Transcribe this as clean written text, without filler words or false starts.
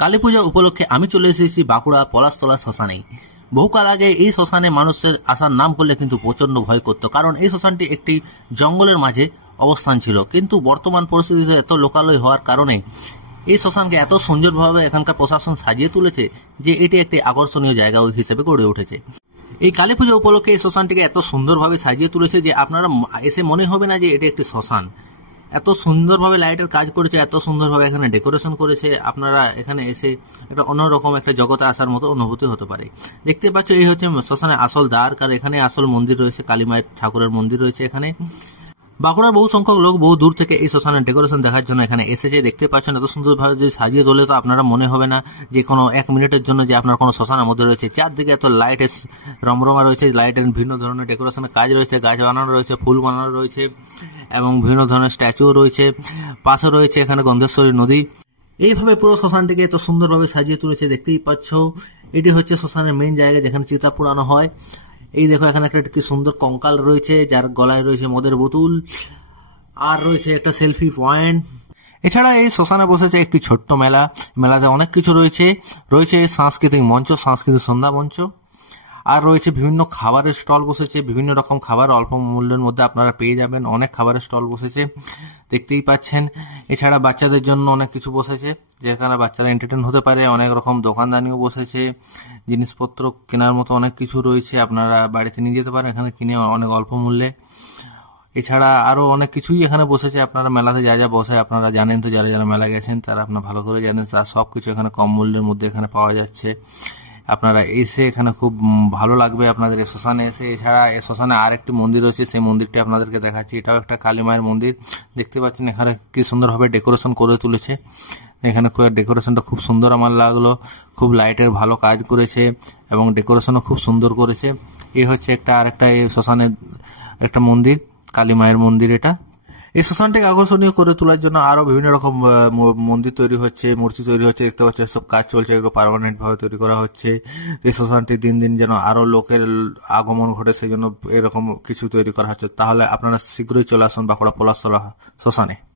কালী পূজা উপলক্ষে আমি চলে এসেছি বাঁকুড়া পলাশতলা শ্মশানে। বহুকাল আগে এই শ্মশানে মানুষের আসার নাম করলে কিন্তু প্রচন্ড ভয় করত, কারণ এই শ্মশানটি একটি জঙ্গলের মাঝে অবস্থান ছিল। কিন্তু বর্তমান পরিস্থিতিতে এত লোকালয় হওয়ার কারণে এই শ্মশানকে এত সুন্দরভাবে এখানকার প্রশাসন সাজিয়ে তুলেছে যে এটি একটি আকর্ষণীয় জায়গা হিসেবে গড়ে উঠেছে। এই কালী পুজো উপলক্ষে এই শ্মশানটিকে এত সুন্দরভাবে সাজিয়ে তুলেছে যে আপনারা এসে মনে হবে না যে এটি একটি শ্মশান। এত সুন্দরভাবে লাইটের কাজ করেছে, এত সুন্দরভাবে এখানে ডেকোরেশন করেছে, আপনারা এখানে এসে একটা অন্যরকম একটা জগতে আসার মতো অনুভূতি হতে পারে। দেখতে পাচ্ছ এই হচ্ছে শ্মশানের আসল দ্বার, কারণ এখানে আসল মন্দির রয়েছে, কালী মায়ের ঠাকুরের মন্দির রয়েছে এখানে। বাঁকুড়ার বহু সংখ্যক লোক বহু দূর থেকে এই শ্মশানের ডেকোরেশন দেখার জন্য এখানে এসেছে। দেখতে পাচ্ছেন এত সুন্দরভাবে যদি সাজিয়ে তোলে তো আপনারা মনে হবে না যে কোনো এক মিনিটের জন্য যে আপনার কোনো শ্মশানের মধ্যে রয়েছে। চারদিকে এত লাইটের রমরমা রয়েছে, লাইটের বিভিন্ন ধরনের ডেকোরেশনের কাজ রয়েছে, গাছ বানানো রয়েছে, ফুল বানানো রয়েছে এবং বিভিন্ন ধরনের স্ট্যাচুও রয়েছে। পাশে রয়েছে এখানে গন্ধেশ্বরী নদী। এইভাবে পুরো শ্মশানটিকে এত সুন্দরভাবে সাজিয়ে তুলেছে। দেখতেই পাচ্ছ এটি হচ্ছে শ্মশানের মেইন জায়গা যেখানে চিতা পোড়ানো হয়। এই দেখো এখানে একটা কি সুন্দর কঙ্কাল রয়েছে, যার গলায় রয়েছে মদের বোতল, আর রয়েছে একটা সেলফি পয়েন্ট। এছাড়া এই শ্মশানে বসেছে একটি ছোট্ট মেলা। মেলাতে অনেক কিছু রয়েছে, রয়েছে সাংস্কৃতিক মঞ্চ, সাংস্কৃতিক সন্ধ্যা মঞ্চ, আর রয়েছে বিভিন্ন খাবারের স্টল বসেছে। বিভিন্ন রকম খাবার অল্প মূল্যের মধ্যে আপনারা পেয়ে যাবেন। অনেক খাবারের স্টল বসেছে দেখতেই পাচ্ছেন। এছাড়া বাচ্চাদের জন্য অনেক কিছু বসেছে যেখানে বাচ্চারা এন্টারটেন হতে পারে। অনেক রকম দোকানদানিও বসেছে, জিনিসপত্র কেনার মতো অনেক কিছু রয়েছে, আপনারা বাড়িতে নিয়ে যেতে পারেন এখানে কিনে অনেক অল্প মূল্যে। এছাড়া আরো অনেক কিছুই এখানে বসেছে। আপনারা মেলাতে যা যা বসে আপনারা জানেন, তো যারা যারা মেলা গেছেন তারা আপনারা ভালো করে জানেন, তার সবকিছু এখানে কম মূল্যের মধ্যে এখানে পাওয়া যাচ্ছে। আপনারা এসে এখানে খুব ভালো লাগবে আপনাদের এই শ্মশানে এসে। এছাড়া এই শ্মশানে আর একটি মন্দির রয়েছে, সেই মন্দিরটি আপনাদেরকে দেখাচ্ছি। এটাও একটা কালী মায়ের মন্দির। দেখতে পাচ্ছেন এখানে কি সুন্দরভাবে ডেকোরেশন করে তুলেছে। এখানে ডেকোরেশনটা খুব সুন্দর আমার লাগলো, খুব লাইটের ভালো কাজ করেছে এবং ডেকোরেশনও খুব সুন্দর করেছে। এই হচ্ছে একটা আরেকটা এই শ্মশানের একটা মন্দির, কালী মায়ের মন্দির এটা। এই শ্মশানটাকে আকর্ষণীয় করে তোলার জন্য আরো বিভিন্ন রকম মন্দির তৈরি হচ্ছে, মূর্তি তৈরি হচ্ছে। দেখতে পাচ্ছি সব কাজ চলছে, এগুলো পার্মানেন্ট ভাবে তৈরি করা হচ্ছে। এই শ্মশানটি দিন দিন যেন আরো লোকের আগমন ঘটে, সেই জন্য এরকম কিছু তৈরি করা হচ্ছে। তাহলে আপনারা শীঘ্রই চলে আসুন বাঁকুড়া পলাশতলা শ্মশানে।